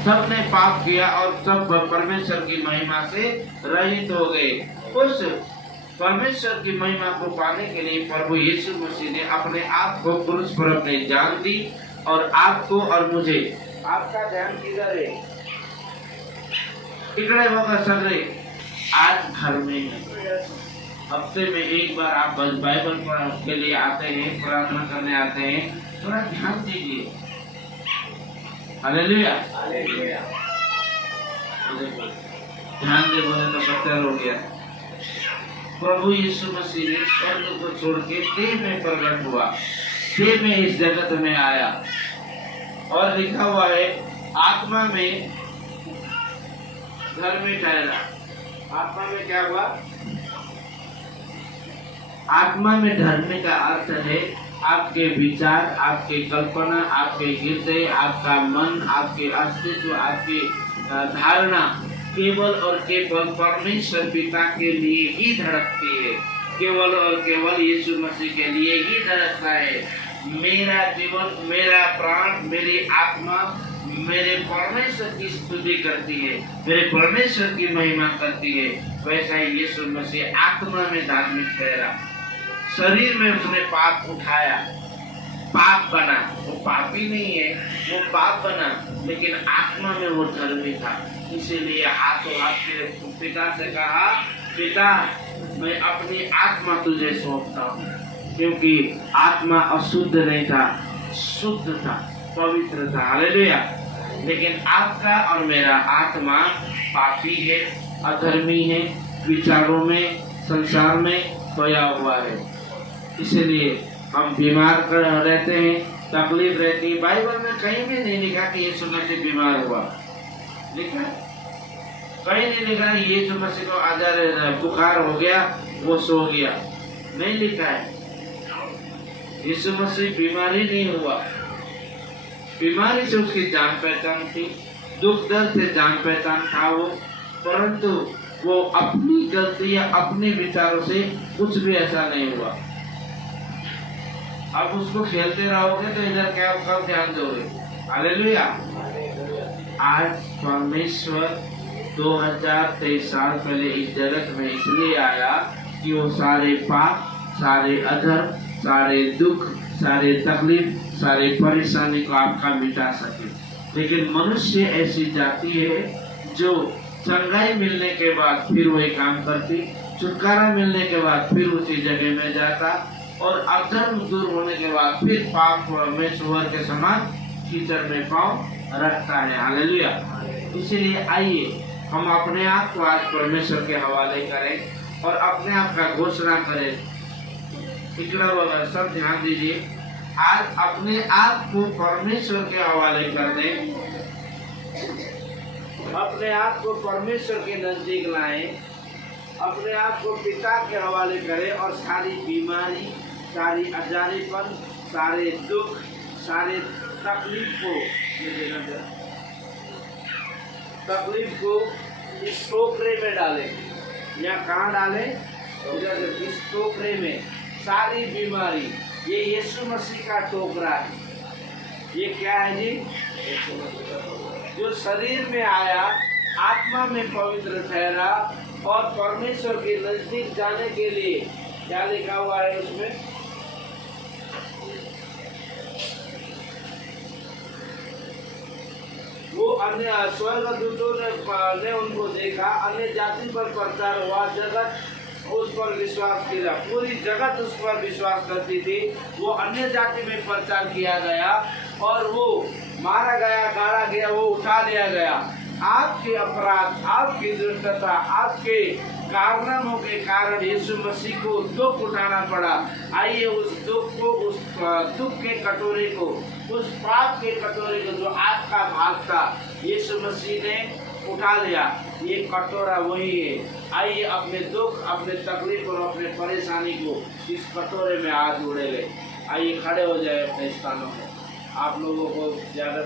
सबने पाप किया और सब परमेश्वर की महिमा से रहित हो गए। उस परमेश्वर की महिमा को पाने के लिए प्रभु यीशु मसीह ने अपने आप को क्रूस पर अपनी जान दी। और आपको और मुझे, आपका ध्यान किधर है? इकड़े होगा सगरे आज घर में है। हफ्ते में एक बार आप बाइबल पढ़ने के लिए आते हैं, प्रार्थना करने आते हैं, थोड़ा ध्यान दीजिए। Hallelujah, hallelujah. ध्यान दे बोले तो बच्चा हो गया। प्रभु यीशु मसीह ने स्वर्ग को छोड़ के देह में प्रकट हुआ, देह में इस जगत में आया। और लिखा हुआ है आत्मा में घर में ठहरा। आत्मा में क्या हुआ? आत्मा में ठहरने का अर्थ है आपके विचार, आपके कल्पना, आपके हृदय, आपका मन, आपके अस्तित्व, आपकी धारणा केवल और केवल परमेश्वर पिता के लिए ही धड़कती है। केवल और केवल यीशु मसीह के लिए ही धड़कता है। मेरा जीवन, मेरा प्राण, मेरी आत्मा मेरे परमेश्वर की स्तुति करती है, मेरे परमेश्वर की महिमा करती है। वैसा ही यीशु मसीह आत्मा में धार्मिक ठहरा। शरीर में उसने पाप उठाया, पाप बना। वो पापी नहीं है, वो पाप बना, लेकिन आत्मा में वो धर्मी था। इसीलिए हाथों हाथ के पिता से कहा, पिता मैं अपनी आत्मा तुझे सौंपता हूँ। क्योंकि आत्मा अशुद्ध नहीं था, शुद्ध था, पवित्र था। हालेलुया। लेकिन आपका और मेरा आत्मा पापी है, अधर्मी है, विचारों में, संसार में खोया हुआ है। इसलिए हम बीमार रहते हैं, तकलीफ रहती है। बाइबल में कहीं भी नहीं लिखा कि यीशु मसीह बीमार हुआ। लिखा? कहीं नहीं लिखा यीशु मसीह को आजार बुखार हो गया, वो सो गया। नहीं लिखा है। यीशु मसीह बीमारी नहीं हुआ। बीमारी से उसकी जान पहचान थी, दुख दर्द से जान पहचान था वो, परंतु वो अपनी गलती या अपने विचारों से कुछ भी ऐसा नहीं हुआ। अब उसको खेलते रहोगे तो इधर क्या कब ध्यान दोगे? हालेलुया। आज परमेश्वर 2023 साल पहले इस जगत में इसलिए आया कि वो सारे पाप, सारे अधर्म, सारे दुख, सारे तकलीफ, सारे परेशानी को आपका मिटा सके। लेकिन मनुष्य ऐसी जाति है जो चंगाई मिलने के बाद फिर वही काम करती, छुटकारा मिलने के बाद फिर उसी जगह में जाता, और अधर्म दूर होने के बाद फिर पाप में सुअर के समान कीचड़ में पांव रखता है। हालेलुया। इसीलिए आइए हम अपने आप को आज परमेश्वर के हवाले करें और अपने आप का घोषणा करें। सब ध्यान दीजिए। आज अपने आप को परमेश्वर के हवाले कर दें, अपने आप को परमेश्वर के नजदीक लाएं, अपने आप को पिता के हवाले करें और सारी बीमारी, सारी अजारीपन, सारे दुख, सारे तकलीफ को इस टोकरे में डालें। या कहाँ डालें? इधर इस टोकरे में सारी बीमारी, ये यीशु मसीह का टोकरा है। ये क्या है जी? जो शरीर में आया, आत्मा में पवित्र ठहरा और परमेश्वर के नजदीक जाने के लिए क्या लिखा हुआ है उसमें? वो अन्य स्वर्गदूतों ने उनको देखा, अन्य जाति पर प्रचार हुआ, जगत उस पर विश्वास किया, पूरी जगत उस पर विश्वास करती थी। वो अन्य जाति में प्रचार किया गया और वो मारा गया, गाड़ा गया, वो उठा लिया गया। आपके अपराध, आपकी दुष्टता, आपके कारनामों के कारण यीशु मसीह को दुख उठाना पड़ा। आइए उस दुख को, उस दुख के कटोरे को, उस पाप के कटोरे को जो आपका भाग था, यीशु मसीह ने उठा लिया। ये कटोरा वही है। आइए अपने दुख, अपने तकलीफ और अपने परेशानी को इस कटोरे में हाथ जोड़े ले। आइए खड़े हो जाए अपने स्थानों में। आप लोगों को ज्यादा